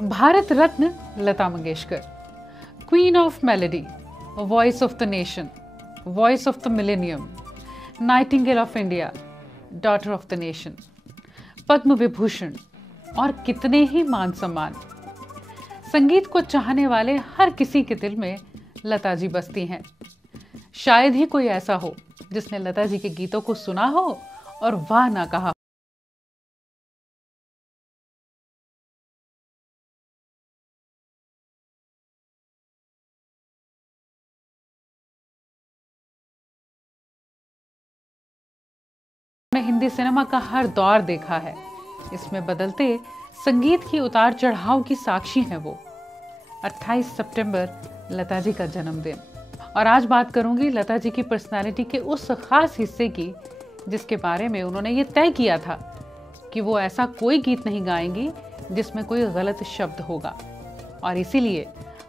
Bharat Ratna Lata Mangeshkar, queen of melody, voice of the nation, voice of the millennium, nightingale of India, daughter of the nation, Padma Vibhushan और कितने ही मान सम्मान। संगीत को चाहने वाले हर किसी के दिल में लता जी बसती हैं। शायद ही कोई ऐसा हो जिसने लता जी के गीतों को सुना हो और वाह ना कहा। मैंने हिंदी सिनेमा का हर दौर देखा है। इसमें बदलते संगीत की उतार चढ़ाव की साक्षी हैं वो। 28 सितंबर लता जी का जन्मदिन, और आज बात करूंगी लता जी की पर्सनालिटी के उस खास हिस्से की जिसके बारे में उन्होंने ये तय किया था कि वो ऐसा कोई गीत नहीं गाएंगी जिसमें कोई गलत शब्द होगा। और इसीलिए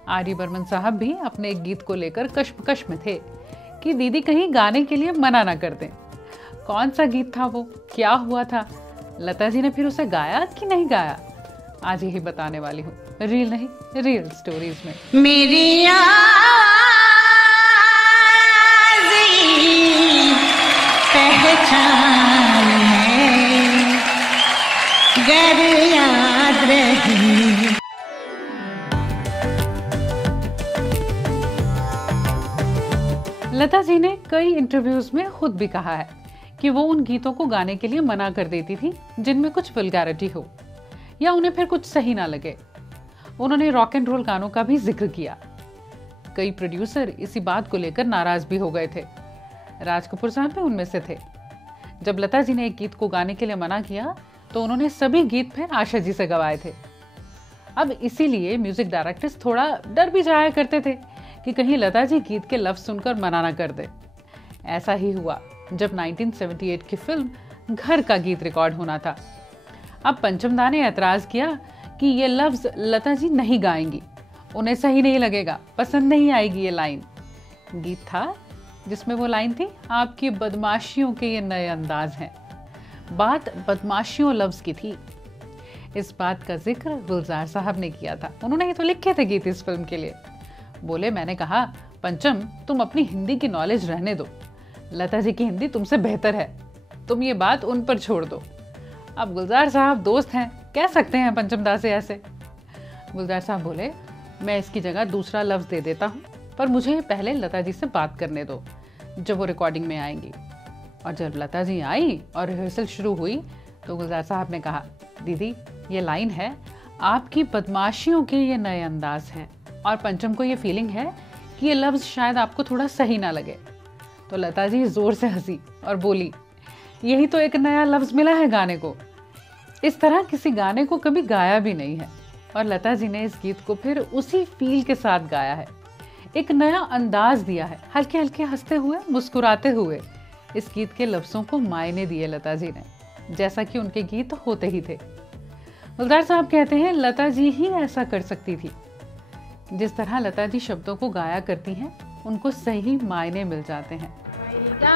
आर.डी. बर्मन साहब भी अपने एक गीत को लेकर कश्मकश में थे कि दीदी कहीं गाने के लिए मना ना कर दें। कौन सा गीत था वो, क्या हुआ था, लता जी ने फिर उसे गाया कि नहीं गाया, आज यही बताने वाली हूँ रील नहीं रियल स्टोरीज में। मेरी पहचान है गर याद रही। लता जी ने कई इंटरव्यूज में खुद भी कहा है कि वो उन गीतों को गाने के लिए मना कर देती थी जिनमें कुछ वल्गैरिटी हो या उन्हें फिर कुछ सही ना लगे। उन्होंने रॉक एंड रोल गानों का भी जिक्र किया। कई प्रोड्यूसर इसी बात को लेकर नाराज भी हो गए थे। राज कपूर साहब भी उनमें से थे। जब लता जी ने एक गीत को गाने के लिए मना किया तो उन्होंने सभी गीत फिर आशा जी से गवाए थे। अब इसीलिए म्यूजिक डायरेक्टर्स थोड़ा डर भी जाया करते थे कि कहीं लता जी गीत के लफ्ज सुनकर मना ना कर दे। ऐसा ही हुआ जब 1978 की फिल्म घर का गीत रिकॉर्ड होना था। अब पंचम दा ने ऐतराज किया कि ये लफ्ज लता जी नहीं गाएंगी, उन्हें सही नहीं लगेगा, पसंद नहीं आएगी ये लाइन। गीत था जिसमें वो लाइन थी, आपकी बदमाशियों के ये नए अंदाज हैं। बात बदमाशियों लफ्ज की थी। इस बात का जिक्र गुलजार साहब ने किया था। उन्होंने ही तो लिखे थे गीत इस फिल्म के लिए। बोले, मैंने कहा पंचम तुम अपनी हिंदी की नॉलेज रहने दो, लता जी की हिंदी तुमसे बेहतर है, तुम ये बात उन पर छोड़ दो। अब गुलजार साहब दोस्त हैं, कह सकते हैं पंचम दा से ऐसे। गुलजार साहब बोले, मैं इसकी जगह दूसरा लफ्ज दे देता हूँ, पर मुझे पहले लता जी से बात करने दो जब वो रिकॉर्डिंग में आएंगी। और जब लता जी आई और रिहर्सल शुरू हुई तो गुलजार साहब ने कहा, दीदी ये लाइन है, आपकी बदमाशियों के ये नए अंदाज हैं, और पंचम को ये फीलिंग है कि ये लफ्ज शायद आपको थोड़ा सही ना लगे। तो लता जी जोर से हंसी और बोली, यही तो एक नया लफ्ज मिला है गाने को। इस तरह किसी गाने को कभी गाया भी नहीं है। और लता जी ने इस गीत को फिर उसी फील के साथ गाया है, एक नया अंदाज दिया है, हल्के हल्के हंसते हुए, मुस्कुराते हुए। इस गीत के लफ्जों को मायने दिए लता जी ने, जैसा कि उनके गीत होते ही थे। गुलजार साहब कहते हैं, लता जी ही ऐसा कर सकती थी। जिस तरह लता जी शब्दों को गाया करती हैं, उनको सही मायने मिल जाते हैं। आएगा,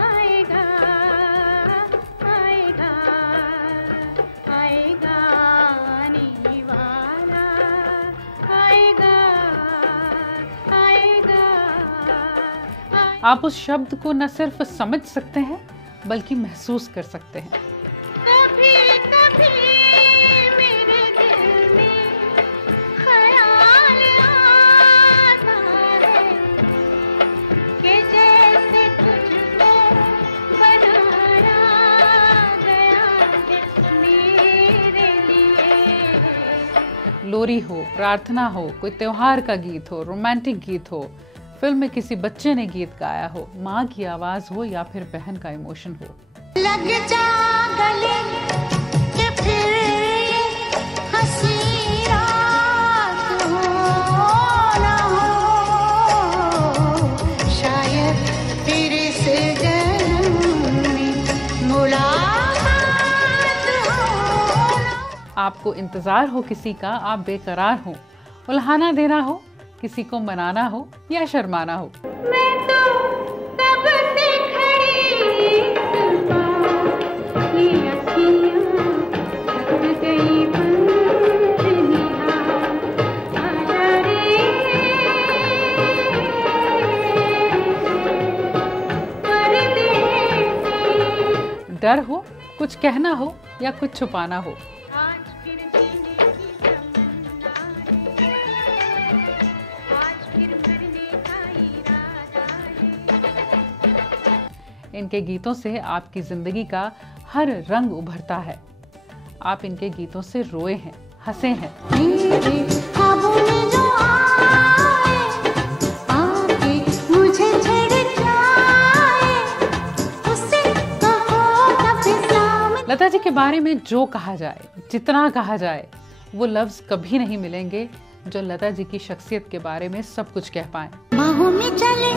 आएगा, आएगा, आएगा आने वाला, आएगा, आएगा। आप उस शब्द को न सिर्फ समझ सकते हैं बल्कि महसूस कर सकते हैं। कभी कभी मेरे दिल में ख्याल आता है कि जैसे तुझको बनाया गया है मेरे लिए। लोरी हो, प्रार्थना हो, कोई त्योहार का गीत हो, रोमांटिक गीत हो, फिल्म में किसी बच्चे ने गीत गाया हो, माँ की आवाज हो या फिर बहन का इमोशन हो। लग जा गले कि फिर हंसी रात हो ना हो, शायद फिर इस जन्म में मुलाकात हो। आपको इंतजार हो किसी का, आप बेकरार हो, उल्हाना देना हो, किसी को मनाना हो या शर्माना हो। मैं तो तब से खड़ी ये अखियाँ थक गई बन डर हो, कुछ कहना हो या कुछ छुपाना हो। आज फिर जीने की तमन्ना है, आज फिर मरने का इरादा है। इनके गीतों से आपकी जिंदगी का हर रंग उभरता है। आप इनके गीतों से रोए हैं, हंसे हैं। मेरे ख्वाबों में जो आए, आके मुझे छेड़ जाए, उससे कहो तब सामने। लता जी के बारे में जो कहा जाए, जितना कहा जाए, वो लफ्ज कभी नहीं मिलेंगे जो लता जी की शख्सियत के बारे में सब कुछ कह पाए। बाहों में चले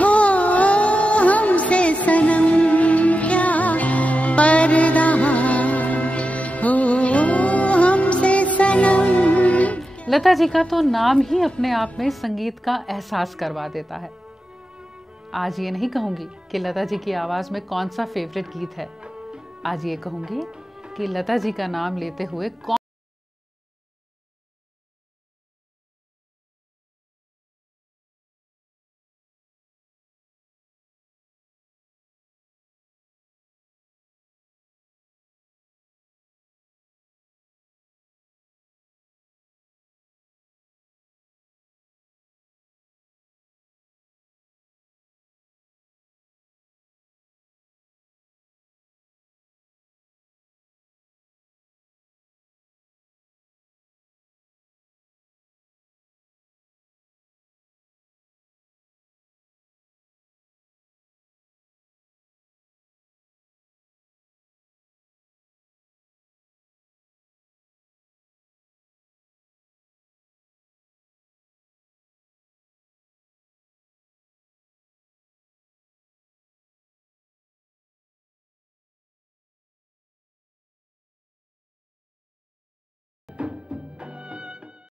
हो हमसे सनम क्या पर्दा हो हमसे सनम। लता जी का तो नाम ही अपने आप में संगीत का एहसास करवा देता है। आज ये नहीं कहूंगी कि लता जी की आवाज में कौन सा फेवरेट गीत है, आज ये कहूंगी कि लता जी का नाम लेते हुए कौन